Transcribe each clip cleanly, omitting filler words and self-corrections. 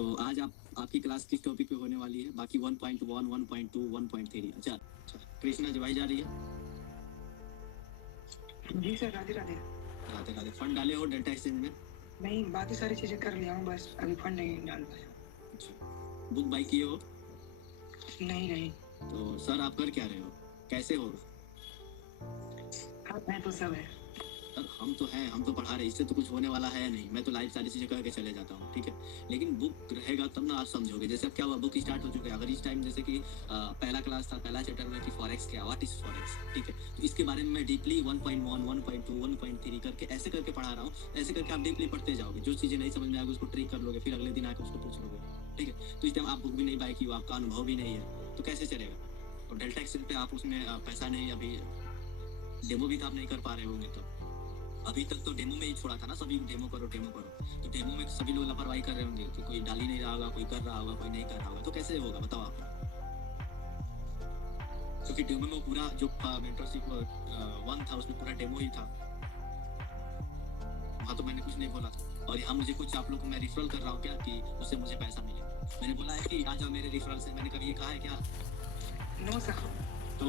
तो आज आपकी क्लास किस टॉपिक पे होने वाली है? बाकी 1.1, 1.2, 1.3। अच्छा अच्छा, कृष्णा जी भाई जा रही है। जी सर, राधे राधे। राधे राधे। फंड डाले हो डेल्टा एक्सचेंज में? नहीं, बाकी सारी चीजें कर लिया हूँ, बस अभी फंड नहीं डाल पाया। अच्छा, बुक बाई किए हो? नहीं नहीं। तो सर आप कर क्या रहे हो? कैसे होगा? आप हैं तो सब है। सर हम तो हैं, हम तो पढ़ा रहे, इससे तो कुछ होने वाला है नहीं। मैं तो लाइव सारी चीजें कह के चले जाता हूँ, ठीक है। लेकिन बुक रहेगा तब ना आप समझोगे। जैसे अब क्या हुआ, बुक स्टार्ट हो चुके हैं। अगर इस टाइम जैसे कि पहला क्लास था, पहला चैप्टर में कि फॉरेक्स क्या, व्हाट इज फॉरेक्स, ठीक है। तो इसके बारे में मैं डीपली 1.1, 1.2, 1.3 करके ऐसे करके पढ़ा रहा हूँ। ऐसे करके आप डीपली पढ़ते जाओगे, जो चीजें नहीं समझ में आएगी उसको ट्रिक कर लोगे, फिर अगले दिन आके उसको पूछ लोगे, ठीक है। तो इस टाइम आप बुक भी नहीं बाई की हो, आपका अनुभव भी नहीं है, तो कैसे चलेगा? और डेल्टा एक्सेल पे आप उसमें पैसा नहीं, अभी डेमो भी तो आप नहीं कर पा रहे होंगे। तो अभी तक तो डेमो में ही छोड़ा था ना सभी, डेमो करो डेमो करो। तो डेमो में सभी लोग लापरवाही कर रहे होंगे कि कोई डाल ही नहीं रहा होगा, कोई कर रहा होगा, कोई नहीं कर रहा होगा। तो कैसे होगा बताओ आप? क्योंकि डेमो में पूरा जो मेंटरशिप 1 था उसमें पूरा डेमो ही था। वहाँ तो मैंने कुछ नहीं बोला था। और यहाँ मुझे कुछ आप लोग को मैं रिफरल कर रहा हूँ क्या कि उससे मुझे पैसा मिले? मैंने बोला है कि आ जाओ मेरे रिफरल से? मैंने कभी ये कहा है क्या? No sir. तो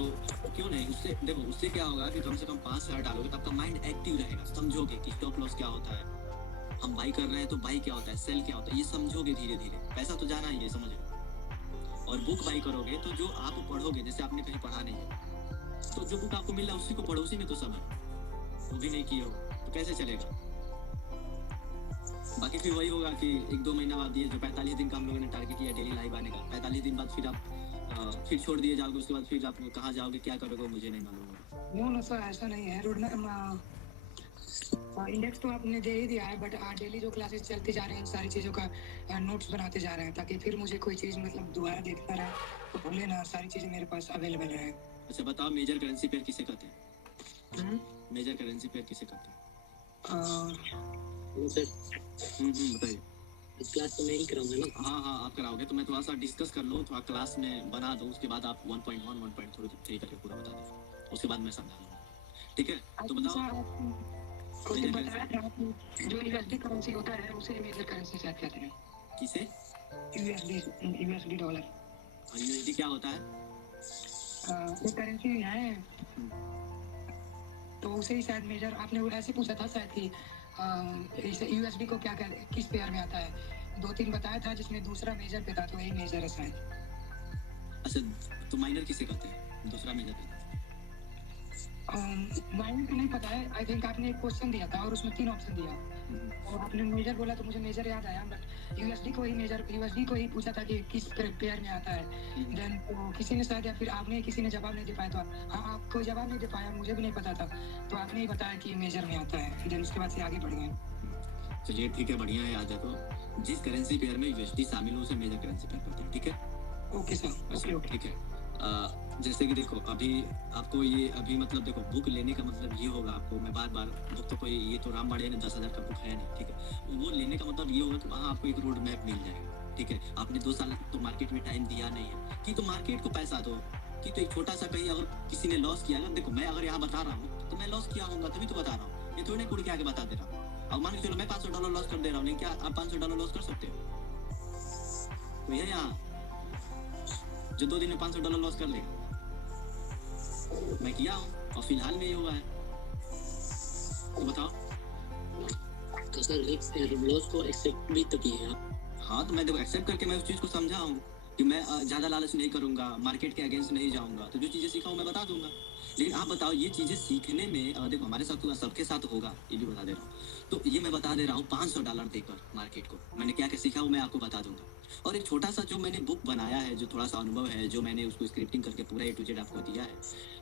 क्यों नहीं? उससे देखो, उससे क्या होगा कि कम से कम 5,000 डालोगे तो आपका माइंड एक्टिव रहेगा, समझोगे कि स्टॉप लॉस क्या होता है, हम बाई कर रहे हैं तो बाई क्या होता है, सेल क्या होता है, ये समझोगे धीरे धीरे। पैसा तो जाना ही है, समझ लो। और बुक बाई करोगे तो जो आप पढ़ोगे, जैसे आपने कहीं पढ़ा नहीं है, तो जो बुक आपको मिल रहा है उसी को पढ़ो, उसी में तो सब है। वो भी नहीं किए हो तो कैसे चलेगा? बाकी फिर वही होगा कि 1-2 महीना बाद ये जो 45 दिन का हम लोगों ने टारगेट किया डेली लाइव आने का, 45 दिन बाद फिर आप फिर छोड़ दिए जाओगे। उसके बाद फिर आप कहाँ जाओगे, क्या करोगे, मुझे नहीं मालूम। नो नो सर, ऐसा नहीं है। रोड इंडेक्स तो आपने दे ही दिया है, बट डेली जो क्लासेस चलती जा रही हैं, सारी चीज़ों का नोट्स बनाते जा रहे हैं, ताकि फिर मुझे कोई चीज़ मतलब दोबारा देखता रहे तो भूले ना, सारी चीज़ें मेरे पास अवेलेबल है। अच्छा बताओ, मेजर करेंसी पेयर किसे कहते हैं? मेजर करेंसी पेयर किसे कहते हैं? सर बताइए। क्लास तो मैं ही कराऊंगा ना? हाँ हाँ आप कराओगे, तो मैं थोड़ा सा डिस्कस कर लूँ, थोड़ा क्लास में बना दो, उसके बाद आप 1.1, 1.3 करके पूरा बता दो, उसके बाद मैं समझा दूँगा, ठीक है। तो बताओ, बताया था जो यूएसडी करेंसी होता है उसे मेजर करेंसी शायद कहते हैं। किसे? USD dollar. यूएसडी क्या होता है? एक करेंसी है, तो उसे ही शायद मेजर, आपने वो ऐसे पूछा था शायद कि यूएसडी को क्या कहते हैं, किस पेयर में आता है। 2-3 बताया था, जिसमें दूसरा मेजर पे था, तो यही मेजर है शायद। अच्छा, तो माइनर किसे कहते हैं? दूसरा मेजर पे माइनर को नहीं पता है। आई थिंक आपने एक क्वेश्चन दिया था और उसमें 3 ऑप्शन दिया, और आपने मेजर बोला तो मुझे मेजर याद आया, बट यूएसडी को ही पूछा था कि किस पेयर में आता है। देन तो किसी ने शायद, या फिर आपने, किसी ने जवाब नहीं दे पाया, तो हाँ, आपको जवाब नहीं दे पाया, मुझे भी नहीं पता था, तो आपने ही बताया कि मेजर में आता है। देन उसके बाद से आगे बढ़ गए। चलिए ठीक है, बढ़िया है। याद है तो जिस करेंसी पेयर में यूएसडी शामिल हो उसे मेजर करेंसी पेयर कहते हैं, ठीक है। ओके सर, ओके ठीक है। जैसे कि देखो, अभी आपको ये अभी मतलब देखो, बुक लेने का मतलब ये होगा आपको, मैं बार बार, बुक तो कोई ये तो रामबाड़ी ने 10,000 का बुक है नहीं, ठीक है। वो लेने का मतलब ये होगा कि वहाँ आपको एक रोड मैप मिल जाएगा, ठीक है। आपने 2 साल तो मार्केट में टाइम दिया नहीं है कि तो मार्केट को पैसा दो, कि तो एक छोटा सा कहीं अगर किसी ने लॉस किया, अगर देखो मैं अगर यहाँ बता रहा हूँ तो मैं लॉस किया होगा तभी तो बता रहा हूँ, ये थोड़ी ना कुड़ के आगे बता दे रहा हूँ। अब मान के चलो मैं $500 लॉस कर दे रहा हूँ, लेकिन क्या आप $500 लॉस कर सकते हो? तो ये यहाँ जो 2 दिन में $500 लॉस कर लेगा, मैं किया हूँ और फिलहाल में ये हुआ है, तो बताओ। तो सर लॉस को एक्सेप्ट भी तो किए आप? हाँ, तो मैं देखो एक्सेप्ट करके मैं उस चीज़ को समझा हूँ कि मैं ज़्यादा लालच नहीं करूँगा, मार्केट के अगेंस्ट नहीं जाऊँगा, तो जो चीज़ें सीखा हूँ मैं बता दूंगा। लेकिन आप बताओ, ये चीज़ें सीखने में देखो हमारे साथ तो सबके साथ होगा, ये भी बता दे रहा हूँ। तो ये मैं बता दे रहा हूँ, $500 देकर मार्केट को मैंने क्या क्या सीखा वो मैं आपको बता दूंगा। और एक छोटा सा जो मैंने बुक बनाया है, जो थोड़ा सा अनुभव है, जो मैंने उसको स्क्रिप्टिंग करके पूरा A to Z आपको दिया है,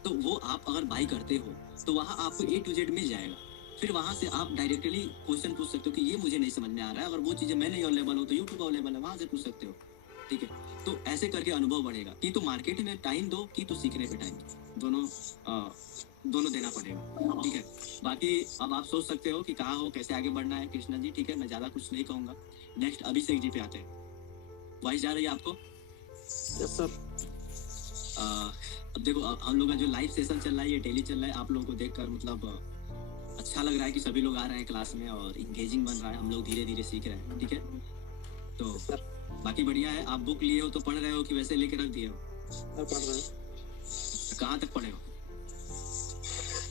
तो वो आप अगर बाई करते हो तो वहाँ आपको A to Z मिल जाएगा। फिर वहाँ से आप डायरेक्टली क्वेश्चन पूछ सकते हो कि ये मुझे नहीं समझ में आ रहा है। अगर वो चीज़ें मैं नहीं अवेलेबल हो तो यूट्यूब अवेलेबल है, वहाँ से पूछ सकते हो, ठीक है। तो ऐसे करके अनुभव बढ़ेगा कि तो मार्केट में टाइम दो, कि तो सीखने पे टाइम दो, दोनों देना पड़ेगा, ठीक है। बाकी अब आप सोच सकते हो कि कहाँ हो, कैसे आगे बढ़ना है कृष्णा जी, ठीक है। मैं ज़्यादा कुछ नहीं कहूँगा। नेक्स्ट अभिषेक जी पे आते हैं। वॉइस जा रही है आपको? Yes sir. अब देखो, हम लोग का जो लाइव सेशन चल रहा है, ये डेली चल रहा है। आप लोगों को देखकर मतलब अच्छा लग रहा है कि सभी लोग आ रहे हैं क्लास में और इंगेजिंग बन रहा है, हम लोग धीरे धीरे सीख रहे हैं, ठीक है। तो सर बाकी बढ़िया है। आप बुक लिए हो तो पढ़ रहे हो कि वैसे लेके रख दिए हो? सर पढ़ रहे हैं कहाँ तक पढ़े हो?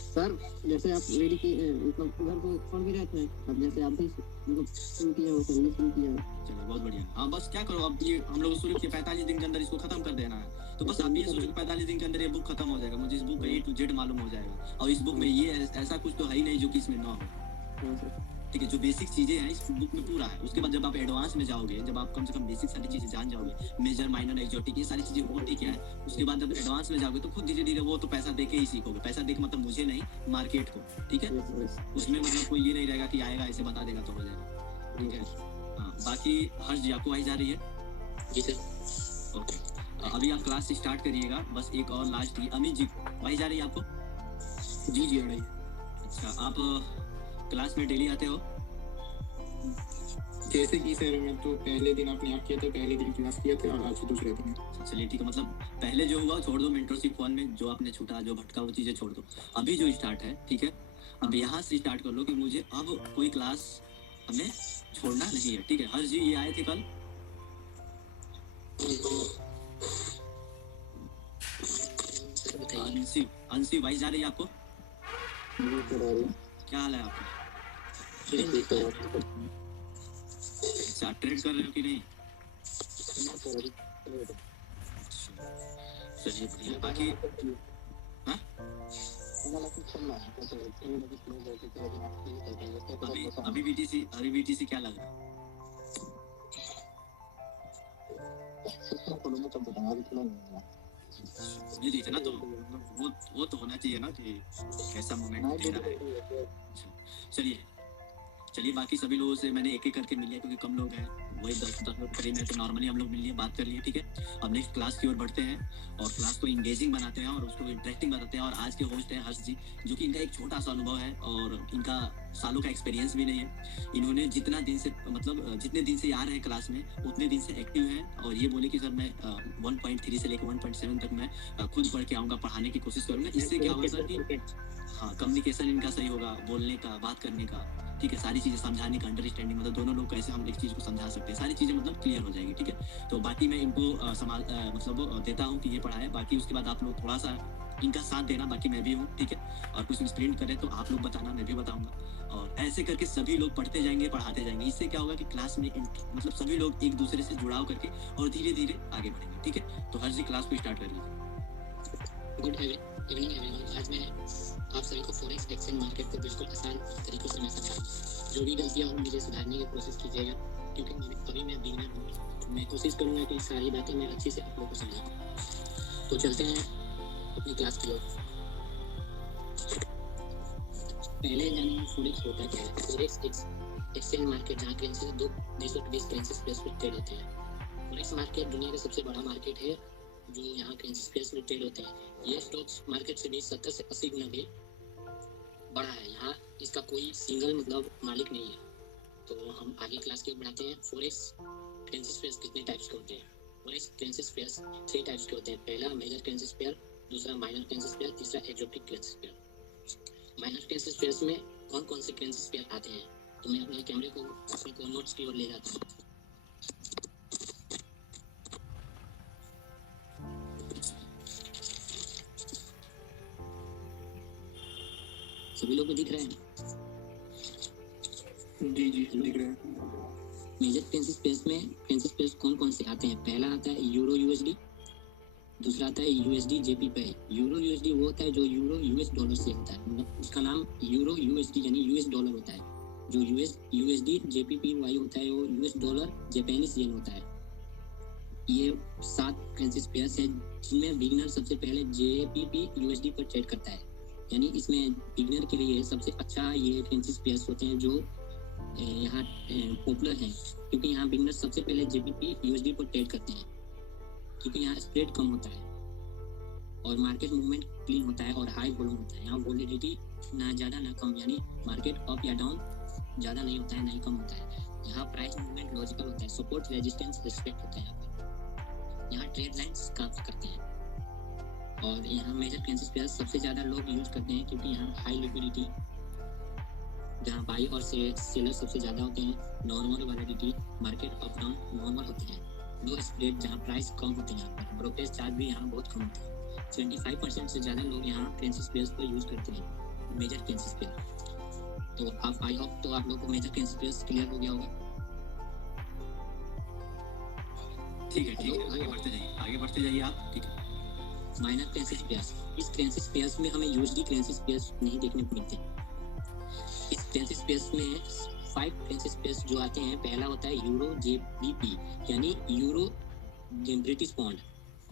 सर। जैसे आप रेडी की मतलब उधर को पढ़ भी रहे थे, अब जैसे आप भी मतलब शुरू किए हो, सर शुरू किए हो। चलिए बहुत बढ़िया। हाँ बस क्या करो, अब ये हम लोग शुरू किए 45 दिन के अंदर इसको खत्म कर देना है। तो बस आप ये सोचो कि 45 दिन के अंदर ये बुक खत्म हो जाएगा, मुझे इस बुक का A to Z मालूम हो जाएगा। और इस बुक में ये ऐसा कुछ तो है ही नहीं जो कि इसमें ना हो। हाँ सर। ठीक है, जो बेसिक चीजें हैं इस बुक में पूरा है। उसके बाद जब आप एडवांस में जाओगे, जब आप कम से कम बेसिक सारी चीजें जान जाओगे, मेजर माइनर एक्सोटिक ये सारी चीजें होती क्या है, उसके बाद जब एडवांस में जाओगे तो खुद धीरे धीरे वो तो पैसा दे के ही सीखोगे। पैसा दे के मतलब मुझे नहीं, मार्केट को। ठीक है, यस यस। उसमें मतलब कोई ये नहीं रहेगा कि आएगा ऐसे बता देगा तो हो जाएगा। ठीक है, हाँ बाकी हर्ष जी आपको आई जा रही है? जी सर। ओके, अभी आप क्लास स्टार्ट करिएगा। बस एक और लास्ट ही, अमित जी आई जा रही है आपको? जी जी अड़ी। अच्छा, आप क्लास में डेली आते हो? जैसे कि सर मैं तो पहले दिन आपने आप किया था, पहले दिन क्लास किया था और आज दूसरे दिन। चलिए ठीक है, मतलब पहले जो हुआ छोड़ दो, मेंटरशिप 1 में जो आपने छूटा, जो भटका, वो चीज़ें छोड़ दो। अभी जो स्टार्ट है, ठीक है, अब यहाँ से स्टार्ट कर लो कि मुझे अब कोई क्लास हमें छोड़ना नहीं है। ठीक है, हर्ष जी ये आए थे कल? सर बताइए। अंशी, अंशी वाइस जा रही है आपको? क्या हाल है आपका? अच्छा, ट्रेड कर रहे हो कि नहीं? चलिए बढ़िया। बाकी हाँ, अभी बीटीसी क्या लग रहा है? नहीं इतना तो वो तो होना चाहिए ना कि कैसा मोमेंट दे रहा है। चलिए बाकी सभी लोगों से मैंने एक एक करके मिल लिया, क्योंकि कम लोग हैं, वही 10 लोग करीब है, तो नॉर्मली हम लोग मिल लिए, बात कर लिए। ठीक है, अब नेक्स्ट क्लास की ओर बढ़ते हैं और क्लास को इंगेजिंग बनाते हैं और उसको इंटरेस्टिंग बनाते हैं। और आज के होस्ट हैं हर्ष जी, जो कि इनका एक छोटा सा अनुभव है और इनका सालों का एक्सपीरियंस भी नहीं है। इन्होंने जितना दिन से मतलब जितने दिन से आ रहे हैं क्लास में, उतने दिन से एक्टिव हैं और ये बोले कि सर मैं 1.3 से लेकर 1.7 तक मैं खुद पढ़ के आऊँगा, पढ़ाने की कोशिश करूँगा। इससे क्या होगा सर कि हाँ, कम्युनिकेशन इनका सही होगा, बोलने का, बात करने का, ठीक है, सारी चीज़ें समझाने का, अंडरस्टैंडिंग, मतलब दोनों लोग कैसे हम एक चीज़ को समझा सकते हैं, सारी चीज़ें मतलब क्लियर हो जाएगी। ठीक है, तो बाकी मैं इनको मतलब देता हूँ कि ये पढ़ाए। बाकी उसके बाद आप लोग थोड़ा सा इनका साथ देना, बाकी मैं भी हूँ। ठीक है, और कुछ मिसप्रिंट करें तो आप लोग बताना, मैं भी बताऊँगा। और ऐसे करके सभी लोग पढ़ते जाएंगे, पढ़ाते जाएंगे। इससे क्या होगा कि क्लास में मतलब सभी लोग एक दूसरे से जुड़ाव करके और धीरे धीरे आगे बढ़ेंगे। ठीक है, तो हर जी क्लास को स्टार्ट कर लीजिए। Good evening everyone. आज मैं आप सभी को फॉरेक्स एक्सचेंज मार्केट को बिल्कुल आसान तरीकों से मैं समझाऊँ। जो भी गलतियाँ हो मुझे सुधारने की कोशिश कीजिएगा, क्योंकि अभी मैं बिगिनर हूँ। मैं कोशिश करूँगा कि सारी बातें मैं अच्छे से आप लोगों को समझाऊँ। तो चलते हैं अपनी क्लास की ओर। पहले जानिए फॉरेक्स होता क्या है। फॉरेक्स एक्सचेंज मार्केट जहाँ करेंसी दो देशों के बीच करेंसी पेयर्स में ट्रेड होते हैं। फॉरेक्स मार्केट दुनिया का सबसे बड़ा मार्केट है जो यहाँ करेंसी पेयर्स में ट्रेड होते हैं। ये स्टॉक्स मार्केट से भी 70 से 80 गुना भी बड़ा है। यहाँ इसका कोई सिंगल मतलब मालिक नहीं है। तो हम आगे क्लास की बढ़ाते हैं। फॉरेक्स करेंसी पेयर्स कितने टाइप्स के होते हैं? फॉरेक्स करेंसी पेयर्स 3 टाइप्स के होते हैं। पहला मेजर करेंसी पेयर, दूसरा माइनर करेंसी पेयर, तीसरा exotic currency pair. Minor currency pairs में कौन कौन से करेंसी पेयर आते हैं? तो मैं अपने कैमरे को अपने नोट्स की ओर ले जाता हूँ। सभी लोग को दिख रहे हैं? जी जी दिख रहे हैं। मेजर करेंसी पेयर्स में करेंसी पेयर्स कौन कौन से आते हैं? पहला आता है यूरो यूएसडी, दूसरा आता है यूएसडी जेपी पे। यूरो यूएसडी वो होता है जो यूरो यूएस डॉलर से होता है, मतलब उसका नाम यूरो यूएसडी यानी यूएस डॉलर होता है। जो यूएसडी जेपीपीवाई होता है वो यूएस डॉलर जापानीज येन होता है। ये 7 करेंसी पेयर्स है जिनमें बिगिनर सबसे पहले जेपीपी यूएसडी पर ट्रेड करता है। यानी इसमें बिगिनर के लिए सबसे अच्छा ये करेंसी पेयर्स होते हैं जो यहाँ पॉपुलर हैं, क्योंकि यहाँ बिगिनर सबसे पहले जेपीपी यूएसडी पर ट्रेड करते हैं, क्योंकि यहाँ स्प्रेड कम होता है और मार्केट मूवमेंट क्लीन होता है और हाई वॉल्यूम होता है। यहाँ वॉलिडिटी ना ज़्यादा ना कम, यानी मार्केट अप या डाउन ज़्यादा नहीं होता है, ना ही कम होता है। यहाँ प्राइस मूवमेंट लॉजिकल होता है, सपोर्ट रेजिस्टेंस रिस्पेक्ट होता है। यहाँ ट्रेड लाइन्स काम करते हैं। और यहाँ मेजर करेंसी पेयर्स सबसे ज़्यादा लोग यूज करते हैं, क्योंकि यहाँ हाई लिक्विडिटी, जहाँ बाई और सेलर सबसे ज़्यादा होते हैं, normal validity market up down normal होती है। लो स्प्रेड जहाँ प्राइस कम होते हैं, यहाँ पर ब्रोकरेज चार्ज भी यहाँ बहुत कम होते हैं। 75% से ज़्यादा लोग यहाँ करेंसी पेयर्स को यूज़ करते हैं, मेजर करेंसी पेयर। तो आप आई होप तो आप लोग को मेजर करेंसी पेयर्स क्लियर हो गया होगा। ठीक है, आगे बढ़ते जाइए आप। ठीक है, माइनर करेंसी पेयर्स, इस करेंसी पेयर्स में हमें यूएसडी करेंसी पेयर्स नहीं देखने को मिलते। इस करेंसी पेयर्स में 5 करेंसी पेयर्स जो आते हैं, पहला होता है यूरो जेबीपी यानी यूरो ब्रिटिश पाउंड,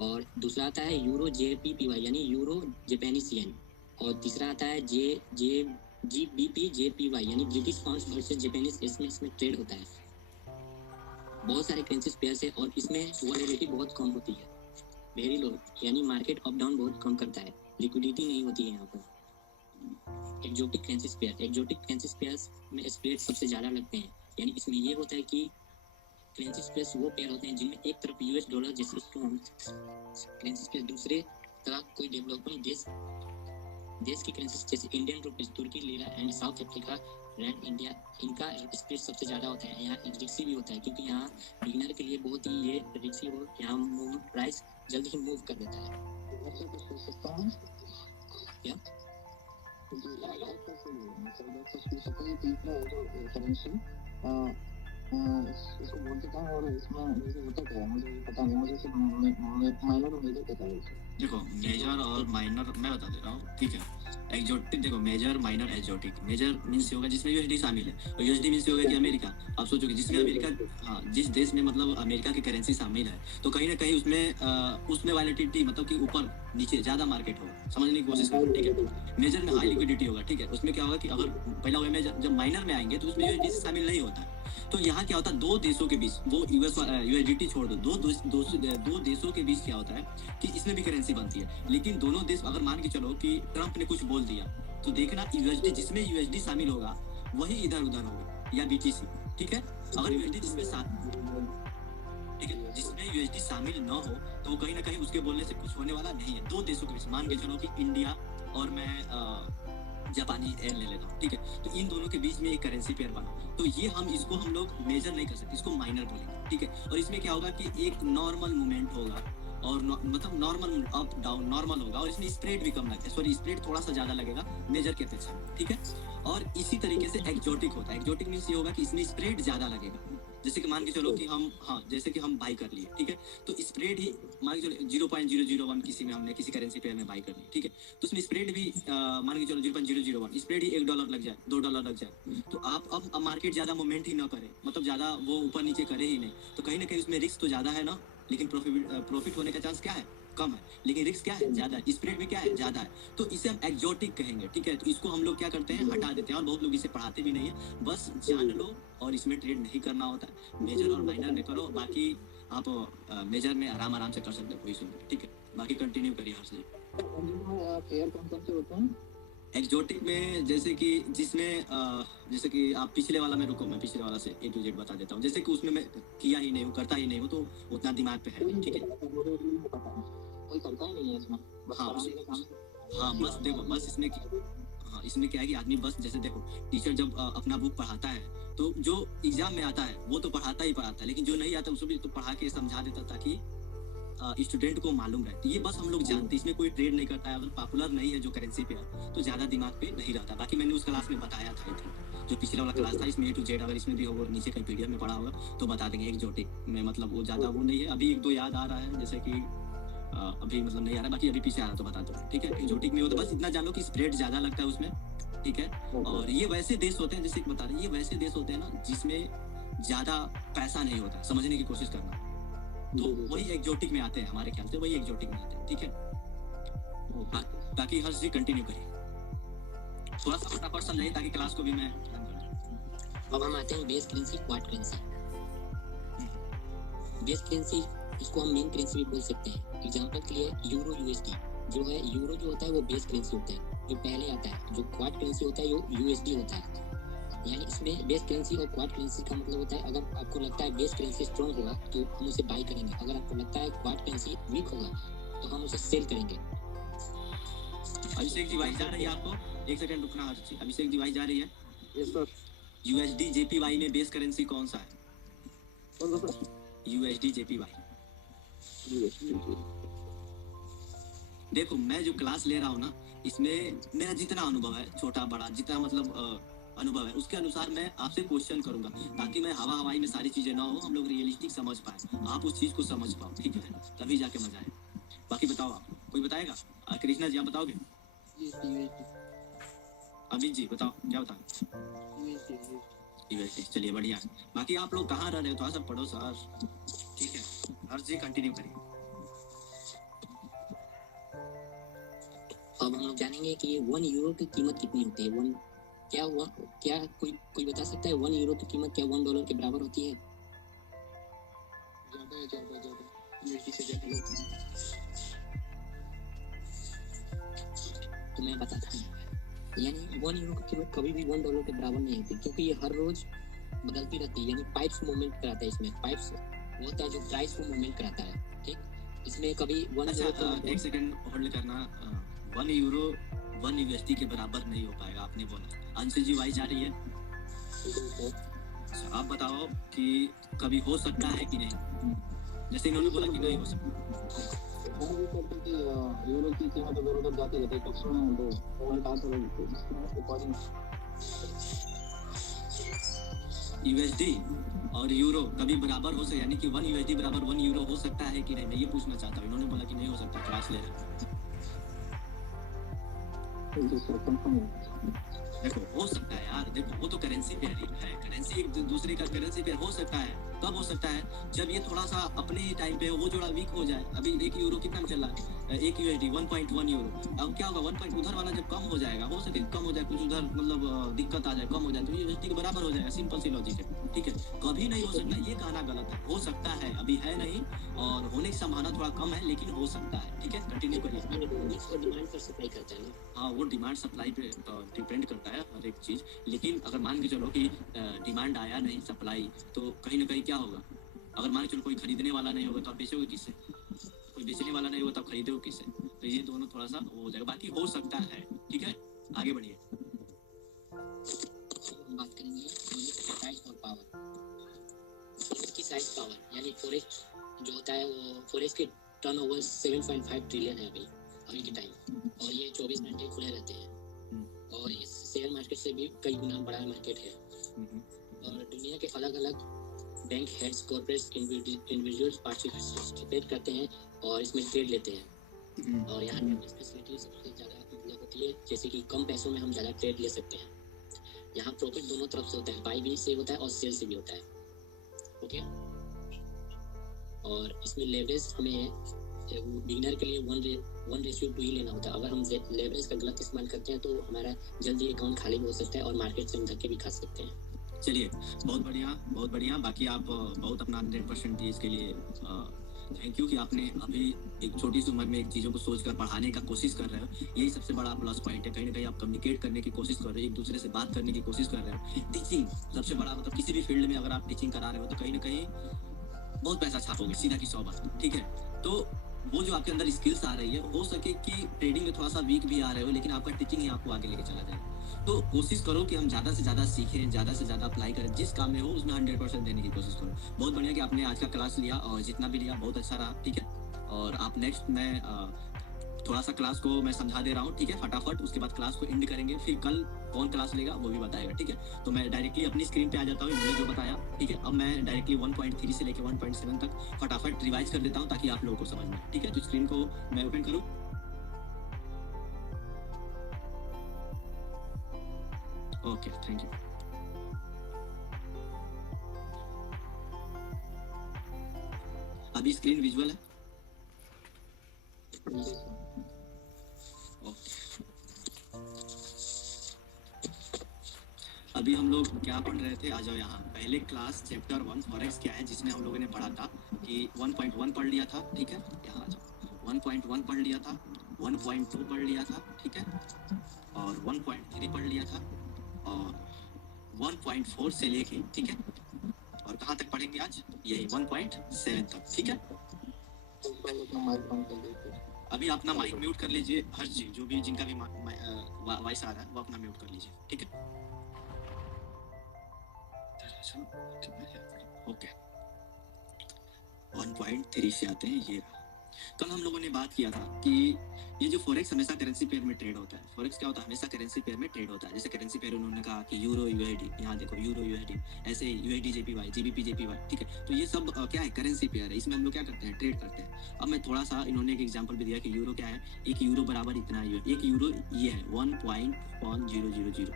और दूसरा आता है यूरो जेपीपीवाई यानी यूरो जापानीज येन, और तीसरा आता है जीबीपी जेपीवाई यानी ब्रिटिश पाउंड वर्सेस जापानीज। इसमें ट्रेड होता है। बहुत सारे करेंसी पेयर्स है और इसमें वॉलेटिलिटी बहुत कम होती है, वेरी लो, यानी मार्केट अप डाउन बहुत कम करता है, लिक्विडिटी नहीं होती है यहाँ पर। Exotic currency pair, exotic currency pairs में स्प्रेड सबसे ज़्यादा लगते हैं, यानी इसमें ये होता है कि करेंसी पेयर्स वो पेयर होते हैं जिनमें एक तरफ यूएस डॉलर जैसे करेंसी पेयर, दूसरे तरफ कोई डेवलपिंग देश की करेंसी जैसे इंडियन रुपीज, तुर्की lira and South Africa rand India, इनका स्प्रेड सबसे ज़्यादा होता है। यहाँ रिस्की भी होता है क्योंकि यहाँ बिगिनर के लिए बहुत ही ये रिस्की हो, यहाँ प्राइस जल्दी ही मूव कर देता है। क्या इसको बोलते क्या और इसमें मुझे होता क्या है, मुझे पता नहीं, मुझे सिर्फ माइनर और मेजर पता है। देखो मेजर और माइनर मैं बता दे रहा हूँ। ठीक है, एक्जोटिक देखो, major minor exotic. Major means होगा जिसमें यूएसडी शामिल है, और यूएसडी मींस होगा कि अमेरिका। आप सोचोगे जिसमें अमेरिका, हाँ, जिस देश में मतलब अमेरिका की करेंसी शामिल है तो कहीं ना कहीं उसमें वॉलेटिलिटी मतलब कि ऊपर नीचे ज्यादा मार्केट होगा, समझने की कोशिश करो। ठीक है, मेजर में हाई लिक्विडिटी होगा। ठीक है, उसमें क्या होगा कि अगर पहला होगा मेजर, जब माइनर में आएंगे तो उसमें यूएसडी शामिल नहीं होता है। तो यहाँ क्या होता है, दो देशों के बीच, वो यूएसडी छोड़ दो, दो देशों के बीच क्या होता है कि इसमें भी करेंसी बनती है, लेकिन दोनों देश अगर मान के चलो कि ट्रंप ने कुछ बोल दिया तो देखना यूएसडी, जिसमें यूएसडी शामिल होगा वही इधर उधर होगा, या बीटीसी। ठीक है, अगर यूएसडी जिसमें यूएसडी शामिल न हो तो वो कहीं ना कहीं उसके बोलने से कुछ होने वाला नहीं है। दो देशों के बीच मान के चलो कि इंडिया और मैं जापानी एयर ले लेता हूँ। ठीक है, तो इन दोनों के बीच में एक करेंसी पेयर बना, तो ये हम लोग मेजर नहीं कर सकते, इसको माइनर बोलेंगे। ठीक है, और इसमें क्या होगा कि एक नॉर्मल मूवमेंट होगा, और मतलब नॉर्मल अप डाउन नॉर्मल होगा, और इसमें स्प्रेड भी कम लगता है, सॉरी स्प्रेड थोड़ा सा ज्यादा लगेगा मेजर के अपेक्षा में। ठीक है, और इसी तरीके से एक्जोटिक होता है। एक्जोटिक मींस ये होगा कि इसमें स्प्रेड ज्यादा लगेगा, जैसे कि मान के चलो कि हम, हाँ, जैसे कि हम बाई कर लिए। ठीक है, तो स्प्रेड ही मान के चलो 0.001 किसी में हमने किसी करेंसी पेयर में बाई कर ली। ठीक है, तो उसमें स्प्रेड भी मान के चलो 0.001 स्प्रेड ही $1 लग जाए, $2 लग जाए, तो आप अब मार्केट ज्यादा मूवमेंट ही ना करे, मतलब ज्यादा वो ऊपर नीचे करे ही नहीं, तो कहीं ना कहीं उसमें रिस्क तो ज्यादा है ना, लेकिन प्रॉफिट होने का चांस क्या है, कम है, लेकिन रिस्क क्या है, ज्यादा है, स्प्रेड भी क्या है, ज्यादा है, तो इसे हम एक्जोटिक कहेंगे। ठीक है, तो इसको हम लोग क्या करते हैं, हटा देते हैं, और बहुत लोग इसे पढ़ाते भी नहीं है, बस जान लो, और इसमें ट्रेड नहीं करना होता है। मेजर और माइनर में करो, बाकी आप मेजर में आराम से कर सकते हो, कोई सुन। ठीक है, बाकी कंटिन्यू करिए हर्ष जी। पेयर कौन कौन से होते हैं एक्जोटिक में? जैसे कि जिसमें जैसे कि आप पिछले वाला में रुको, मैं पिछले वाला से A to Z बता देता हूँ। जैसे कि उसमें मैं किया ही नहीं हूँ, करता ही नहीं हूँ, तो उतना दिमाग पे है। ठीक है, कोई करता ही नहीं है इसमें। हाँ, बस देखो, बस इसमें हाँ, इसमें क्या है कि आदमी बस, जैसे देखो टीचर जब अपना बुक पढ़ाता है तो जो एग्जाम में आता है वो तो पढ़ाता ही पढ़ाता है, लेकिन जो नहीं आता उसको भी तो पढ़ा के समझा देता ताकि स्टूडेंट को मालूम रहे। तो ये बस हम लोग जानते हैं, इसमें कोई ट्रेड नहीं करता है। अगर पॉपुलर नहीं है जो करेंसी पे तो ज्यादा दिमाग पे नहीं रहता। बाकी मैंने उस क्लास में बताया था, जो पिछला वाला क्लास था, इसमें A to Z अगर इसमें भी होगा, नीचे कहीं PDF में पढ़ा होगा तो बता देंगे। एक्जोटिक में मतलब वो ज्यादा वो नहीं है, अभी एक दो याद आ रहा है, जैसे कि अभी मतलब नहीं आ रहा, बाकी अभी पीछे आ रहा तो बता दो। ठीक है, एक्जोटिक में होता, बस इतना जानो कि स्प्रेड ज्यादा लगता है उसमें। ठीक है, और ये वैसे देश होते हैं, जैसे बता रहे, ये वैसे देश होते हैं ना जिसमें ज्यादा पैसा नहीं होता, समझने की कोशिश करना, तो वही एक्जोटिक में आते हैं, हमारे ख्याल से वही एक्जोटिक में आते हैं। ठीक है, बाकी हर्ष जी कंटिन्यू करिए, थोड़ा सा फटाफट समझाइए ताकि क्लास को भी मैं। अब हम आते हैं base currency, quad currency. Base currency, इसको हम मेन करेंसी भी बोल सकते हैं। एग्जांपल के लिए यूरो यूएसडी जो है, यूरो जो होता है वो बेस करेंसी होता है, जो पहले आता है। जो क्वाड करेंसी होता है वो यूएसडी होता है। यानी इसमें बेस करेंसी और क्वाड करेंसी का मतलब होता है, अगर आपको लगता है बेस करेंसी स्ट्रॉन्ग होगा तो हम उसे बाई करेंगे, अगर आपको लगता है क्वाड करेंसी वीक होगा तो हम उसे सेल करेंगे। अभिषेक जी वाई जा रही है आपको, एक सेकंड रुकना हर्ष जी। अभिषेक जी वाई जा रही है। Yes sir. यूएसडी जेपीवाई में बेस करेंसी कौन सा है? कौन सा सर? USD JPY। USD। देखो मैं जो क्लास ले रहा हूँ ना, इसमें मेरा जितना अनुभव है, छोटा बड़ा जितना मतलब अनुभव है, उसके अनुसार मैं आपसे क्वेश्चन करूंगा, ताकि मैं हवा हवाई में सारी चीजें ना हो, हम लोग रियलिस्टिक समझ पाए, आप उस चीज को समझ पाओ, ठीक है, तभी जाके मजा आए। बाकी बताओ, आप कोई बताएगा? कृष्णा जी आप बताओगे? अमित जी बताओ, क्या बताओ? USD। चलिए बढ़िया। बाकी आप लोग कहाँ रह रहे हो, थोड़ा सा पढ़ो सर, ठीक है, हर जी कंटिन्यू करिए। अब हम लोग जानेंगे कि 1 यूरो की कीमत कितनी होती है। क्या कोई बता सकता है 1 यूरो की कीमत क्या $1 के बराबर होती है? ज्यादा USD से ज्यादा। तो मैं बताता हूँ, यानी 1 यूरो की कीमत कभी भी $1 के बराबर नहीं होती, क्योंकि ये हर रोज बदलती रहती है। यानी पाइप्स मूवमेंट कराता है, इसमें पाइप्स वो होता है जो प्राइस को मूवमेंट कराता है, ठीक। इसमें कभी 1 अच्छा, यूरो का मतलब एक सेकंड होल्ड करना। 1 यूरो 1 USD के बराबर नहीं हो पाएगा, आपने बोला। अंशु जी वाइस जा रही है। अच्छा, आप बताओ कि कभी हो सकता है कि नहीं, जैसे इन्होंने बोला कि नहीं हो सकता। यूरो की कीमत इधर उधर जाती रहती है, टैक्स में तो पॉइंट आता है। USD और यूरो कभी बराबर हो सकता, यानी कि 1 USD बराबर 1 यूरो हो सकता है कि नहीं, मैं ये पूछना चाहता हूँ। इन्होंने बोला कि नहीं हो सकता, क्लास ले रहे। देखो हो सकता है यार, देखो वो तो करेंसी पेयर है, करेंसी एक दूसरे का करेंसी पेयर हो सकता है। कब हो सकता है? जब ये थोड़ा सा अपने ही टाइम पे वो जोड़ा वीक हो जाए। अभी 1 यूरो कितना में चल रहा है? 1 USD 1.1 यूरो। अब क्या होगा, 1 पॉइंट उधर वाला जब कम हो जाएगा, हो सके कम हो जाए, कुछ उधर मतलब दिक्कत आ जाए, कम हो जाए, तो ये USD के बराबर हो जाएगा। सिंपल सी लॉजिक है, ठीक है। कभी नहीं हो सकता, ये कहना गलत है। हो सकता है, अभी है नहीं, और होने की संभावना थोड़ा कम है, लेकिन हो सकता है, ठीक है। कंटिन्यू करिए। डिमांड पर सप्लाई करता है ना। हाँ, वो डिमांड सप्लाई पे डिपेंड करता है हर एक चीज। लेकिन अगर मान के चलो कि डिमांड आया नहीं, सप्लाई, तो कहीं ना कहीं क्या होगा? अगर मान के चलो कोई खरीदने वाला नहीं होगा, तो आप बेचोगे किससे? कोई बेचने वाला नहीं होगा, तो आप खरीदोगे किससे? तो ये दोनों थोड़ा सा वो हो जाएगा। बाकी हो सकता है, ठीक है, आगे बढ़िए। हम बात करेंगे साइज और पावर। इसकी साइज पावर यानी फॉरेस्ट जो होता है, वो फॉरेस्ट के टर्नओवर 7.5 ट्रिलियन है अभी के टाइम, और ये 24 घंटे खुले रहते हैं, और इस शेयर मार्केट से भी कई गुना बड़ा मार्केट है। और दुनिया के अलग अलग bank heads, corporates, individuals participate करते हैं और इसमें ट्रेड लेते हैं। और यहाँ की फैसिलिटी सबसे ज़्यादा मतलब होती है, जैसे कि कम पैसों में हम ज़्यादा ट्रेड ले सकते हैं। यहाँ प्रॉफिट दोनों तरफ से होता है, बाई भी से होता है और सेल से भी होता है, ओके। और इसमें लेवरेज हमें बिगिनर के लिए 1:2 ही लेना होता है। अगर हम लेवरेज का गलत इस्तेमाल करते हैं तो हमारा जल्दी अकाउंट खाली भी हो सकता है और मार्केट से हम धक्के भी खा सकते हैं। चलिए, बहुत बढ़िया, बहुत बढ़िया। बाकी आप बहुत अपना 100% दिए इसके लिए। थैंक यू कि आपने अभी एक छोटी सी उम्र में एक चीज़ों को सोचकर पढ़ाने का कोशिश कर रहे हो। यही सबसे बड़ा प्लस पॉइंट है। कहीं ना कहीं आप कम्युनिकेट करने की कोशिश कर रहे हो, एक दूसरे से बात करने की कोशिश कर रहे हो। टीचिंग सबसे बड़ा, मतलब किसी भी फील्ड में अगर आप टीचिंग करा रहे हो, तो कहीं ना कहीं बहुत पैसा छापोगे, सीधा की 100 बात, ठीक है। तो वो जो आपके अंदर स्किल्स आ रही है, हो सके कि ट्रेडिंग में थोड़ा सा वीक भी आ रहे हो, लेकिन आपका टीचिंग ही आपको आगे लेके चला जाए। तो कोशिश करो कि हम ज़्यादा से ज़्यादा सीखें, ज़्यादा से ज़्यादा अप्लाई करें, जिस काम में हो उसमें 100% देने की कोशिश करो। बहुत बढ़िया कि आपने आज का क्लास लिया, और जितना भी लिया बहुत अच्छा रहा, ठीक है। और आप नेक्स्ट में थोड़ा सा क्लास को मैं समझा दे रहा हूँ, ठीक है, फटाफट। उसके बाद क्लास को एंड करेंगे, फिर कल कौन क्लास लेगा वो भी बताएगा, ठीक है। तो मैं डायरेक्टली अपनी स्क्रीन पे आ जाता हूँ, इन्होंने जो बताया, ठीक है। अब मैं डायरेक्टली 1.3 से लेकर 1.7 तक फटाफट रिवाइज कर देता हूँ, ताकि आप लोगों को समझ में, ठीक है। तो स्क्रीन को मैं ओपन करूँ। Okay, thank you. अभी स्क्रीन विजुअल है? अभी हम लोग क्या पढ़ रहे थे, आ जाओ यहाँ। पहले क्लास चैप्टर 1 फॉरेक्स क्या है, जिसमें हम लोगों ने पढ़ा था कि 1.1 पढ़ लिया था, ठीक है। यहाँ आ जाओ, 1.1 पढ़ लिया था, 1.2 पढ़ लिया था, ठीक है, और 1.3 पढ़ लिया था, और 1.4 से लेके, ठीक है, और कहाँ तक पढ़ेंगे आज? यही 1.7 तक, ठीक है। अभी अपना माइक म्यूट कर लीजिए, हर चीज जो भी जिनका भी वॉइस आ रहा है वो अपना म्यूट कर लीजिए, ठीक है। ओके, 1.3 से आते हैं ये। कल हम लोगों ने बात किया था कि ये जो फॉरेक्स हमेशा करेंसी पेयर में ट्रेड होता है। फॉरेक्स क्या होता है? हमेशा करेंसी पेयर में ट्रेड होता है। जैसे करेंसी पेयर उन्होंने कहा कि यूरो यूएसडी, यहाँ देखो यूरो यूएसडी, ऐसे यूएसडी जेपीवाई, जीबीपी जेपीवाई, ठीक है। तो ये सब क्या है? करेंसी पेयर है। इसमें हम लोग क्या करते हैं? ट्रेड करते हैं। अब मैं थोड़ा सा, इन्होंने एक एग्जाम्पल भी दिया कि यूरो क्या है, एक यूरो बराबर इतना, एक यूरो ये है 1.1000,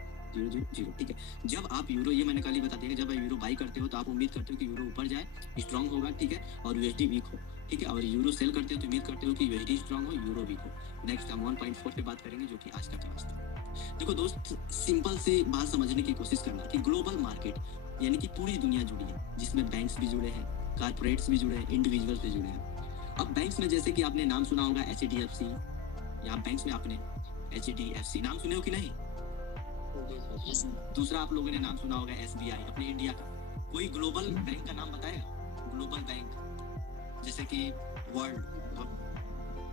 ठीक है। जब आप यूरो, ये मैंने कल ही बता दिया कि जब आप यूरो बाई करते हो तो आप उम्मीद करते हो कि यूरो ऊपर जाए, स्ट्रांग होगा, ठीक है, और यूएसडी वीक हो, ठीक है। और यूरो सेल करते हो तो उम्मीद करते हो कि यूएसडी स्ट्रांग हो, यूरो वीक हो। नेक्स्ट हम 1.4 पे बात करेंगे, जो कि आज का क्लास था। देखो दोस्त, सिंपल सी बात समझने की कोशिश करना कि ग्लोबल मार्केट यानी कि पूरी दुनिया जुड़ी है, जिसमें बैंक्स भी जुड़े हैं, कारपोरेट्स भी जुड़े हैं, इंडिविजुअल्स भी जुड़े हैं। अब बैंक्स में जैसे कि आपने नाम सुना होगा HDFC, या बैंक्स में आपने HDFC नाम सुने हो कि नहीं? दूसरा आप लोगों ने नाम सुना होगा SBI, अपने इंडिया का। कोई ग्लोबल बैंक का नाम बताएगा? ग्लोबल बैंक जैसे कि वर्ल्ड,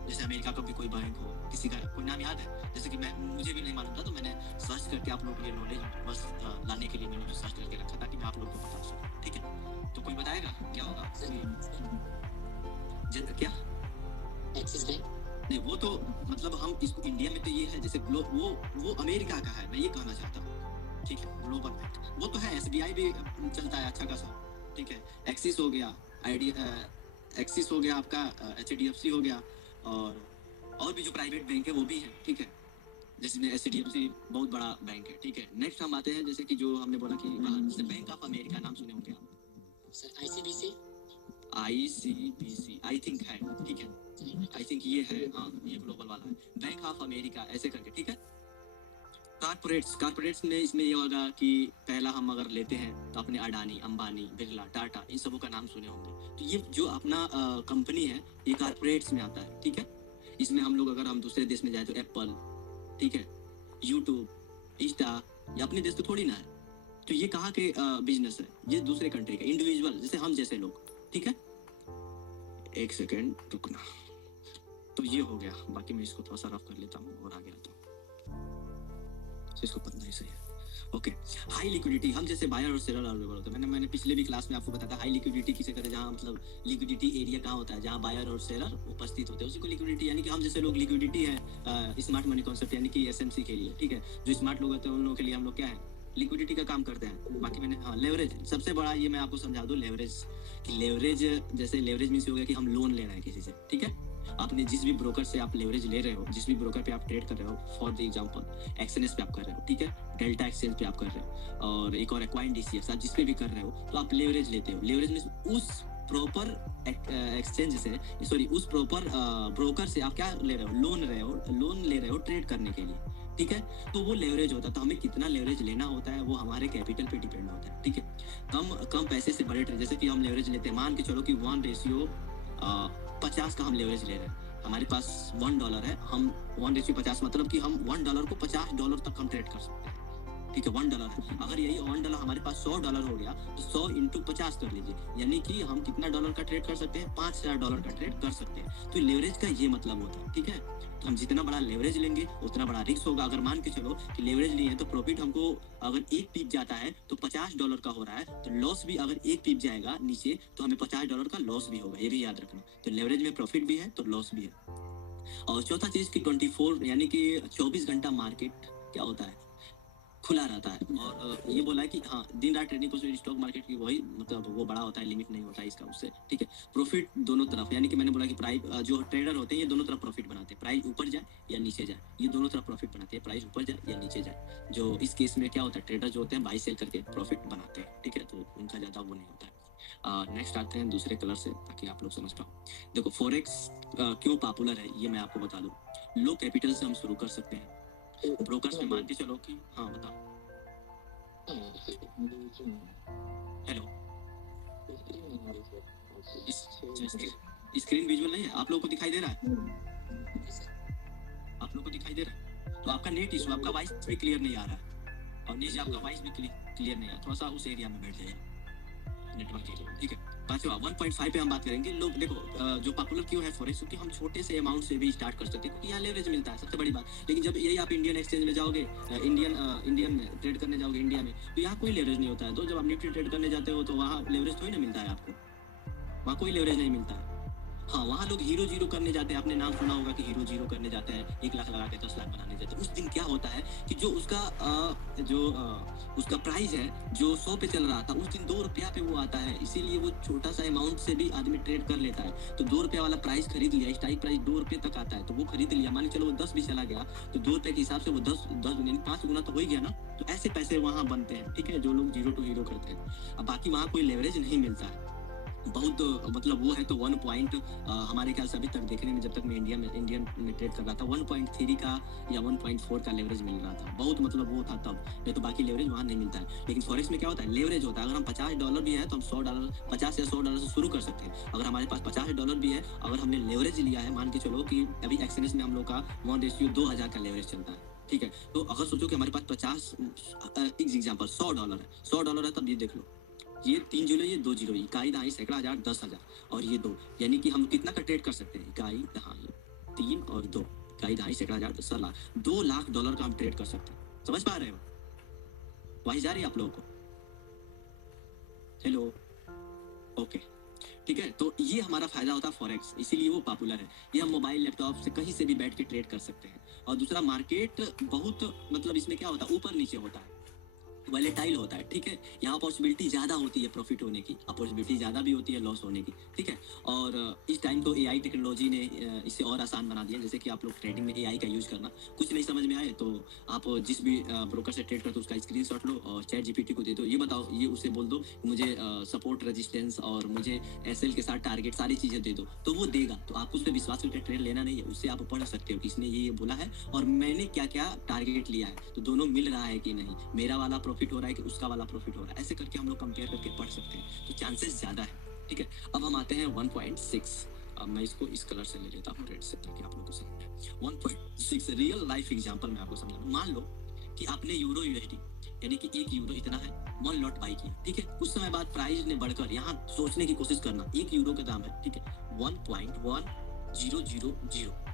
जैसे अमेरिका का भी कोई बैंक हो, किसी का कोई नाम याद है? जैसे कि मुझे भी नहीं मालूम था, तो मैंने सर्च करके आप लोगों के लिए नॉलेज बस लाने के लिए मैंने सर्च करके रखा था कि मैं आप लोगों को बता सकूं, ठीक है। तो कोई बताएगा क्या होगा? क्या? Axis bank. नहीं, वो तो मतलब हम इसको इंडिया में तो ये है, जैसे वो अमेरिका का है, मैं ये कहना चाहता हूँ, ठीक है। ग्लोबल बैंक वो तो है, SBI भी चलता है अच्छा खासा, ठीक है। एक्सिस हो गया, एक्सिस हो गया आपका, HDFC हो गया, और भी जो प्राइवेट बैंक है वो भी है, ठीक है। जैसे HDFC बहुत बड़ा बैंक है, ठीक है। नेक्स्ट हम आते हैं, जैसे कि जो हमने बोला कि जैसे बैंक ऑफ अमेरिका नाम सुने होंगे आप? सर ICBC आई थिंक है, ठीक है। आई थिंक ये है, हाँ, ये ग्लोबल वाला है, बैंक ऑफ अमेरिका ऐसे करके, ठीक है। कारपोरेट्स में इसमें ये होगा कि पहला हम अगर लेते हैं तो अपने अडानी, अंबानी, बिरला, टाटा, इन सबों का नाम सुने होंगे। तो ये जो अपना कंपनी है, ये कारपोरेट्स में आता है, ठीक है। इसमें हम लोग, अगर हम दूसरे देश में जाए तो एप्पल, ठीक है, यूट्यूब, इंस्टा, ये अपने देश तो थोड़ी ना है। तो ये कहाँ के बिजनेस है? ये दूसरे कंट्री का, इंडिविजुअल, जैसे हम जैसे लोग, ठीक है। एक सेकेंड रुकना। तो ये हो गया, बाकी मैं इसको थोड़ा सा रफ कर लेता हूँ और आगे आता हूँ, इसको पढ़ना ही सही है। ओके, हाई लिक्विडिटी, हम जैसे बायर और सेलर अवेलेबल होते हैं। मैंने पिछले भी क्लास में आपको बताया था, हाई लिक्विडिटी किसे कहते हैं? जहाँ मतलब लिक्विडिटी एरिया कहाँ होता है, जहाँ बायर और सेलर उपस्थित होते हैं, उसी को लिक्विडिटी, यानी कि हम जैसे लोग, लिक्विडिटी है स्मार्ट मनी कॉन्सेप्ट, यानी कि SMC के लिए, ठीक है। जो स्मार्ट लोग होते हैं उन लोगों के लिए हम लोग क्या है, लिक्विडिटी का काम करते हैं। बाकी मैंने, हाँ, लेवरेज सबसे बड़ा, ये मैं आपको समझा दूं, लेवरेज कि लेवरेज, जैसे लेवरेज मीन्स हो गया कि हम लोन ले रहे हैं किसी से, ठीक है। आपने जिस भी ब्रोकर से आप लेवरेज ले रहे हो, जिस भी ब्रोकर पे आप ट्रेड कर रहे हो, फॉर द एग्जांपल एक्सएनएस पे आप कर रहे हो, ठीक है, डेल्टा एक्सचेंज पे आप कर रहे हो, और एक और एक्वाइन DCX, आप जिस पे भी कर रहे हो, तो आप लेवरेज लेते हो। लेवरेज मीन्स उस प्रॉपर एक्सचेंज से, सॉरी, उस प्रॉपर ब्रोकर से आप क्या ले रहे हो? लोन ले रहे हो ट्रेड करने के लिए, ठीक है। तो वो लेवरेज होता है। तो हमें कितना लेवरेज लेना होता है वो हमारे कैपिटल पे डिपेंड होता है, ठीक है। कम पैसे से बड़े ट्रेड, जैसे कि हम लेवरेज लेते हैं, मान के चलो कि 1:50 का हम लेवरेज ले रहे हैं। हमारे पास $1 है, हम 1:50, मतलब कि हम $1 को $50 तक हम ट्रेड कर सकते हैं, ठीक है। $1 है, अगर यही $1 हमारे पास $100 हो गया तो 100 × 50 कर लीजिए, यानी कि हम कितना डॉलर का ट्रेड कर सकते हैं? $5000 का ट्रेड कर सकते हैं। तो लेवरेज का ये मतलब होता है, ठीक है। तो हम जितना बड़ा लेवरेज लेंगे उतना बड़ा रिस्क होगा। अगर मान के चलो कि लेवरेज लिए हैं तो प्रॉफिट हमको अगर 1 पीप जाता है तो $50 का हो रहा है, तो लॉस भी अगर 1 पीप जाएगा नीचे तो हमें $50 का लॉस भी होगा, ये भी याद रखना। तो लेवरेज में प्रॉफिट भी है तो लॉस भी है। और चौथा चीज की 24 यानी कि 24 घंटा मार्केट क्या होता है? खुला रहता है। और ये बोला है कि हाँ, दिन रात ट्रेडिंग को स्टॉक मार्केट की वही मतलब वो बड़ा होता है, लिमिट नहीं होता है इसका उससे, ठीक है। प्रॉफिट दोनों तरफ, यानी कि मैंने बोला कि प्राइस, जो ट्रेडर होते हैं ये दोनों तरफ प्रॉफिट बनाते हैं, प्राइस ऊपर जाए या नीचे जाए, ये दोनों तरफ प्रॉफिट बनाते हैं, प्राइस ऊपर जाए या नीचे जाए। जो इस केस में क्या होता है, ट्रेडर जो होते हैं बाई सेल करके प्रॉफिट बनाते हैं, ठीक है, तो उनका ज्यादा वो नहीं होता है। नेक्स्ट आते हैं दूसरे कलर से, ताकि आप लोग समझ पाओ। देखो फॉरेक्स क्यों पॉपुलर है ये मैं आपको बता दूं। लो कैपिटल से हम शुरू कर सकते हैं। ब्रोकर्स में मान के चलो कि, हाँ बताओ, हेलो, स्क्रीन विजुअल नहीं है, आप लोगों को दिखाई दे रहा है? आप लोगों को दिखाई दे रहा है? तो आपका नेट इशू, आपका वॉइस भी क्लियर नहीं आ रहा है, और नीचे आपका वॉइस भी क्लियर नहीं आ रहा। थोड़ा सा उस एरिया में बैठ जाइए नेटवर्क के लिए, ठीक है। पांचवा 1.5 पे हम बात करेंगे। लोग देखो जो पॉपुलर क्यों है फॉरेक्स, क्योंकि हम छोटे से अमाउंट से भी स्टार्ट कर सकते हैं, क्योंकि यहाँ लेवरेज मिलता है, सबसे बड़ी बात। लेकिन जब यही आप इंडियन एक्सचेंज में जाओगे, इंडियन में ट्रेड करने जाओगे इंडिया में, तो यहाँ कोई लेवरेज नहीं होता है। तो जब आप निफ्टी ट्रेड करने जाते हो तो वहाँ लेवरेज थोड़ी ना मिलता है आपको, वहाँ कोई लेवरेज नहीं मिलता है। हाँ, वहाँ लोग हीरो जीरो करने जाते हैं, आपने नाम सुना होगा कि हीरो जीरो करने जाते हैं, 1 लाख लगा के 10 लाख बनाने जाते हैं। उस दिन क्या होता है कि जो उसका उसका प्राइस है जो 100 पे चल रहा था, उस दिन 2 रुपया पे वो आता है, इसीलिए वो छोटा सा अमाउंट से भी आदमी ट्रेड कर लेता है। तो 2 रुपया वाला प्राइस खरीद लिया, स्ट्राइक प्राइस 2 रुपये तक आता है, तो वो खरीद लिया। मान लो चलो वो 10 भी चला गया, तो 2 रुपये के हिसाब से वो 10 यानी 5 गुना तो हो ही गया ना। तो ऐसे पैसे वहाँ बनते हैं, ठीक है, जो लोग जीरो टू हीरो करते हैं। अब बाकी वहाँ कोई लेवरेज नहीं मिलता है, बहुत मतलब वो है तो 1 पॉइंट हमारे ख्याल से अभी तक देखने में, जब तक मैं इंडियन में ट्रेड कर रहा था, 1.3 का या 1.4 का लेवरेज मिल रहा था, बहुत मतलब वो था तब। नहीं तो बाकी लेवरेज वहाँ नहीं मिलता है। लेकिन फॉरेक्स में क्या होता है, लेवरेज होता है। अगर हम $50 भी है तो हम $100 50 या $100 से शुरू कर सकते हैं। अगर हमारे पास $50 भी है, अगर हमने लेवरेज लिया है, मान के चलो कि अभी एक्सएनएस में हम लोग का 1:2000 का लेवरेज चलता है, ठीक है। तो अगर सोचो कि हमारे पास 50 एग्जाम्पल $100 है, $100 है, तब ये देख लो, ये 3 जीरो, ये 2 जीरो, इकाई दहाई सैकड़ा हजार 10,000 और ये 2, यानी कि हम कितना का ट्रेड कर सकते हैं, इकाई दहाई 3 और 2, इकाई दहाई सैकड़ा हजार 10 लाख, $2 लाख का हम ट्रेड कर सकते हैं। समझ पा रहे हो? वही जा रही है आप लोगों को? हेलो, ओके, ठीक है। तो ये हमारा फायदा होता है फॉरेक्स, इसीलिए वो पॉपुलर है। ये हम मोबाइल लैपटॉप से कहीं से भी बैठ के ट्रेड कर सकते हैं। और दूसरा, मार्केट बहुत मतलब इसमें क्या होता है, ऊपर नीचे होता है, वॉलेटाइल होता है, ठीक है। यहाँ पॉसिबिलिटी ज़्यादा होती है प्रॉफिट होने की, अपॉर्चुनिटी ज़्यादा भी होती है लॉस होने की, ठीक है। और इस टाइम तो एआई टेक्नोलॉजी ने इसे और आसान बना दिया। जैसे कि आप लोग ट्रेडिंग में एआई का यूज़ करना, कुछ नहीं समझ में आए तो आप जिस भी ब्रोकर से ट्रेड करते हो उसका स्क्रीनशॉट लो और चैट जीपीटी को दे दो, ये बताओ, ये उसे बोल दो मुझे सपोर्ट रेजिस्टेंस और मुझे एसएल के साथ टारगेट सारी चीज़ें दे दो, तो वो देगा। तो आपको उस पर विश्वास करके ट्रेड लेना नहीं है, उससे आप पढ़ सकते हो कि इसने ये बोला है और मैंने क्या क्या टारगेट लिया है, तो दोनों मिल रहा है कि नहीं, मेरा वाला प्रॉफिट हो रहा है कि उसका वाला प्रॉफिट हो रहा है। ऐसे करके हम लोग कंपेयर करके पढ़ सकते हैं, तो चांसेस ज्यादा है, ठीक है। अब हम आते हैं 1.6, अब मैं इसको इस कलर से ले लेता हूँ, रेड से, ताकि आप लोगों को समझ। 1.6 रियल लाइफ एग्जांपल मैं आपको समझा। मान लो कि आपने यूरो यूएसडी यानी कि 1 यूरो इतना है, 1 लॉट बाई किया, ठीक है। कुछ समय बाद प्राइस ने बढ़कर, यहाँ सोचने की कोशिश करना, 1 यूरो का दाम है, ठीक है, 1.1000,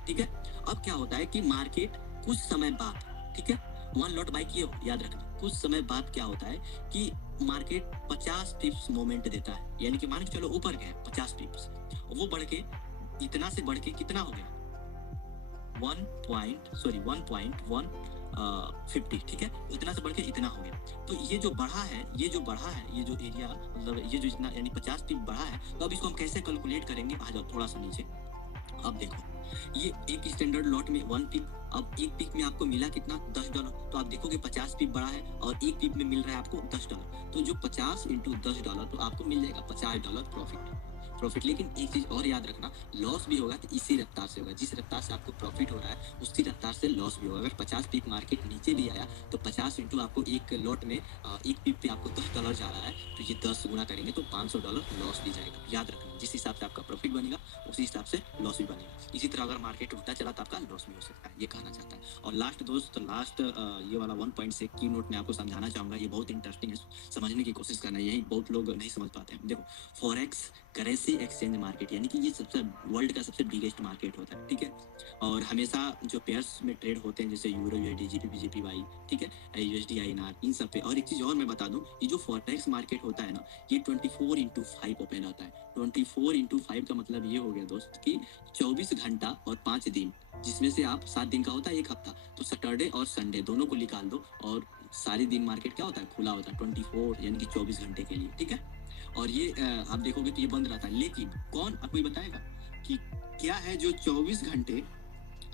ठीक है। अब क्या होता है कि मार्केट कुछ समय बाद, ठीक है, 1 लॉट बाई किए, याद रखना, कुछ समय बाद क्या होता है कि मार्केट 50 पिप्स मोमेंट देता है, यानी कि मान के चलो ऊपर गया 50 पिप्स, वो बढ़ के इतना से बढ़ के कितना हो गया, 1.150, ठीक है, इतना से बढ़ के इतना हो गया। तो ये जो बढ़ा है, ये जो एरिया, मतलब ये जो इतना यानी 50 पिप बढ़ा है, तो अब इसको हम कैसे कैलकुलेट करेंगे, आ जाओ थोड़ा सा नीचे। अब देखो, ये एक स्टैंडर्ड लॉट में 1 पिप, अब एक पिप में आपको मिला कितना, $10, तो आप देखोगे 50 पिप बढ़ा है और एक पिप में मिल रहा है आपको $10, तो जो 50 × $10, तो आपको मिल जाएगा $50 प्रॉफिट। लेकिन एक चीज और याद रखना, लॉस भी होगा तो इसी रफ्तार से होगा, जिस रफ्तार से आपको प्रॉफिट हो रहा है उसी रफ्तार से लॉस भी होगा। अगर 50 पिप मार्केट नीचे भी आया तो 50 × आपको एक लॉट में एक पिप पे आपको $10 जा रहा है, तो ये 10 गुना करेंगे तो $500 लॉस भी जाएगा। याद रखना, जिस हिसाब से आपका प्रॉफिट बनेगा उसी हिसाब से लॉस भी बनेगा। इसी तरह अगर मार्केट उल्टा चला तो आपका लॉस भी हो सकता है, ये कहना चाहता है। और लास्ट दोस्त, लास्ट ये वाला 1.6 की नोट में आपको समझाना चाहूंगा, ये बहुत इंटरेस्टिंग है, समझने की कोशिश करना, यही बहुत लोग नहीं समझ पाते हैं। देखो, फॉरेक्स करेंसी एक्सचेंज मार्केट, यानी कि ये सबसे वर्ल्ड का सबसे बिगेस्ट मार्केट होता है, ठीक है। और हमेशा जो पेयर्स में ट्रेड होते हैं, जैसे यूरो यूएसडी, जीबीपी जेपीवाई, ठीक है, यूएसडी आईएनआर, इन सब पे। और एक चीज और मैं बता दूं, ये जो फॉरेक्स मार्केट होता है ना, ये 24/5 ओपन होता है। 24/5 का मतलब ये हो गया दोस्त कि 24 घंटा और 5 दिन, जिसमें से आप 7 दिन का होता है एक हफ्ता, तो सैटरडे और संडे दोनों को निकाल दो और सारे दिन मार्केट क्या होता है, खुला होता है 24 यानी कि 24 घंटे के लिए, ठीक है। और ये आप देखोगे तो ये बंद रहता है। लेकिन कौन, आपको ये बताएगा कि क्या है जो 24 घंटे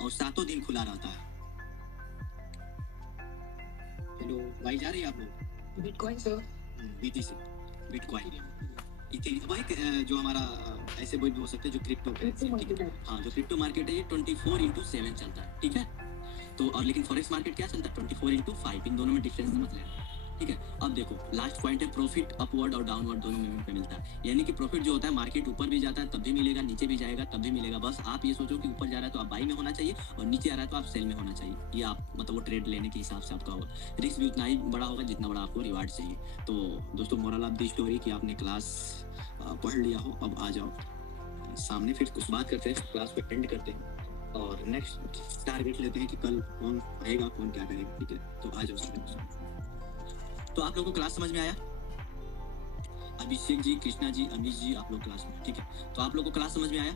और 7 दिन खुला रहता है? हेलो भाई, जा रही है आप लोग? Bitcoin sir, BTC, bitcoin, Ethereum, जो हमारा ऐसे कोई भी हो सकते हैं जो क्रिप्टो करेंसी, ठीक है। हाँ, जो क्रिप्टो मार्केट है ये 24/7 चलता है, ठीक है। तो और लेकिन फॉरेक्स मार्केट क्या चलता है, 24/5, इन दोनों में डिफरेंस समझ लेना, ठीक है। अब देखो, लास्ट पॉइंट है, प्रॉफिट अपवर्ड और डाउनवर्ड दोनों मोमेंट पे मिलता है। यानी कि प्रॉफिट जो होता है, मार्केट ऊपर भी जाता है तब भी मिलेगा, नीचे भी जाएगा तब भी मिलेगा। बस आप ये सोचो कि ऊपर जा रहा है तो आप बाई में होना चाहिए और नीचे आ रहा है तो आप सेल में होना चाहिए। ये आप मतलब वो ट्रेड लेने के हिसाब से आपका होगा। रिस्क भी उतना ही बड़ा होगा जितना बड़ा आपको रिवार्ड चाहिए। तो दोस्तों, मोरल ऑफ द स्टोरी कि आपने क्लास पढ़ लिया हो, अब आ जाओ सामने, फिर कुछ बात करते हैं, क्लास को अटेंड करते हैं और नेक्स्ट टारगेट लेते हैं कि कल कौन आएगा, कौन क्या करेगा, ठीक है। तो आ जाओ सामने। तो आप लोगों को क्लास समझ में आया? अभिषेक जी, कृष्णा जी, अमीश जी, आप लोग क्लास में, ठीक है। तो आप लोग को क्लास समझ में आया?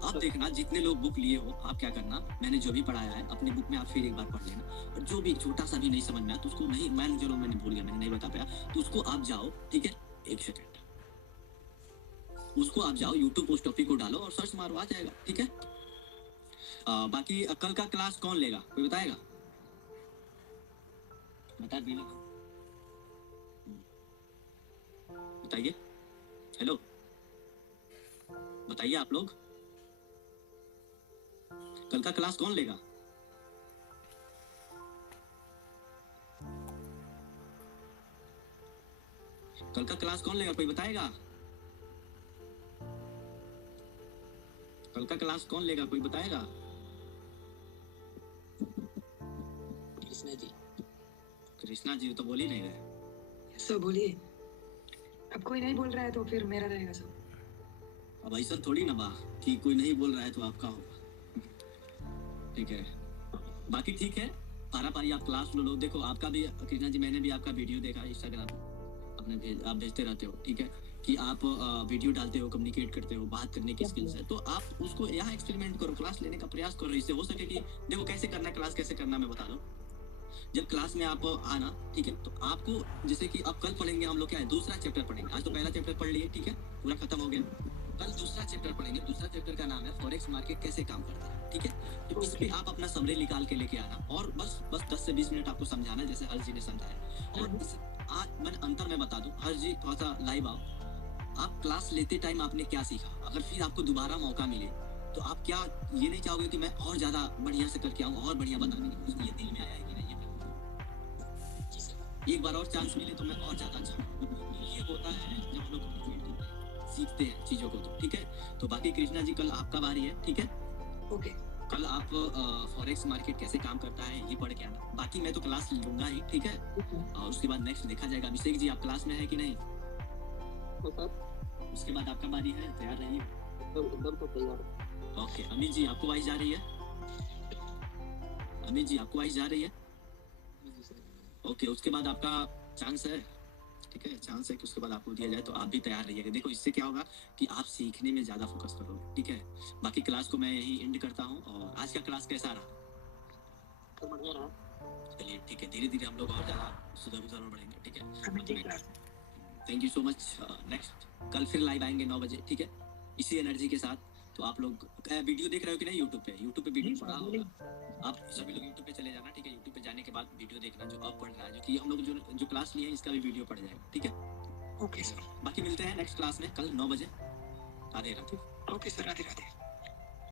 अब देखना, जितने लोग बुक लिए हो, आप क्या करना, मैंने जो भी पढ़ाया है अपनी बुक में आप फिर एक बार पढ़ लेना, और जो भी छोटा सा भी नहीं समझ में आया तो उसको नहीं, मैंने भूल गया, मैंने नहीं बता पाया, तो उसको आप जाओ, ठीक है, एक सेकेंड, उसको आप जाओ यूट्यूब पोस्ट टॉपिक को डालो और सर्च मारो, आ जाएगा, ठीक है। बाकी कल का क्लास कौन लेगा, कोई बताएगा? बता दिए लोग, बताइए, हेलो, बताइए आप लोग, कल का क्लास कौन लेगा? कल का क्लास कौन लेगा, कोई बताएगा? कल का क्लास कौन लेगा, कोई बताएगा? कृष्णा जी। कृष्णा जी तो बोल ही नहीं रहे। सर बोलिए, अब कोई नहीं बोल रहा है तो फिर मेरा रहेगा सर। अब ऐसा थोड़ी ना बा कि कोई नहीं बोल रहा है तो आपका होगा, ठीक है। बाकी ठीक है, पारा पारी आप क्लास लो। देखो आपका भी कृष्णा जी, मैंने भी आपका वीडियो देखा इंस्टाग्राम अपने आप भेजते रहते हो, ठीक है, कि आप वीडियो डालते हो, कम्युनिकेट करते हो, बात करने की स्किल्स है, तो आप उसको यहाँ एक्सपेरिमेंट करो, क्लास लेने का प्रयास करो, इससे हो सके कि देखो कैसे करना है, क्लास कैसे करना है मैं बता दूं। जब क्लास में आप आना, ठीक है, तो आपको जैसे कि अब कल पढ़ेंगे हम लोग क्या है, दूसरा चैप्टर पढ़ेंगे। आज तो पहला चैप्टर पढ़ लिए, ठीक है, पूरा खत्म हो गया। कल दूसरा चैप्टर पढ़ेंगे, दूसरा चैप्टर का नाम है फॉरेक्स मार्केट कैसे काम करता है, ठीक है। तो इस पे आप अपना समरी निकाल के लेके आना, और बस 10 से 20 मिनट आपको समझाना है, जैसे हर जी ने समझाया। और आज मैं अंतर में बता दूं, हर जी थोड़ा सा लाइव आओ, आप क्लास लेते टाइम आपने क्या सीखा, अगर फिर आपको दोबारा मौका मिले तो आप क्या ये नहीं चाहोगे कि मैं और ज्यादा बढ़िया से करके आऊँ, और बढ़िया बताने की, ये दिल में आया है कि नहीं, एक बार और चांस मिले तो मैं और ज्यादा अच्छा, ये होता है जब हम लोग कम्युनिकेट करते हैं, सीखते हैं चीजों को, तो ठीक है। तो बाकी कृष्णा जी कल आपका बारी है, ठीक है। ओके, कल आप फॉरेक्स मार्केट कैसे काम करता है ये पढ़ के आना, बाकी मैं तो क्लास लूंगा ही, ठीक है, और उसके बाद नेक्स्ट देखा जाएगा। अभिषेक जी आप क्लास में है कि नहीं? उसके बाद आपका बारी है, तैयार रहिए। एकदम तो तैयार। ओके, अमित जी आपको वाइस जा रही है? अमित जी आपको वाइस जा रही है? ओके, उसके बाद आपका चांस है, ठीक है, चांस है कि उसके बाद आपको दिया जाए, तो आप भी तैयार रहिएगा। देखो इससे क्या होगा कि आप सीखने में ज्यादा फोकस करोगे, ठीक है। बाकी क्लास को मैं यही एंड करता हूँ, और आज का क्लास कैसा रहा? तो बढ़िया रहा। चलिए ठीक है, धीरे धीरे हम लोग और ज्यादा सुधर बढ़ेंगे, ठीक है। Class thank you so much. Next कल फिर लाइव आएंगे 9 बजे, ठीक है, इसी एनर्जी के साथ। तो आप लोग वीडियो देख रहे हो कि नहीं यूट्यूब पे वीडियो पड़ा होगा, आप सभी लोग यूट्यूब पे चले जाना, ठीक है। यूट्यूब पे जाने के बाद वीडियो देखना जो अब पढ़ रहा है, जो कि हम लोग जो क्लास लिए हैं इसका भी वीडियो पढ़ जाएगा, ठीक है। ओके सर, बाकी मिलते हैं नेक्स्ट क्लास में कल 9 बजे। राधे राधे। Okay sir, Radhe Radhe.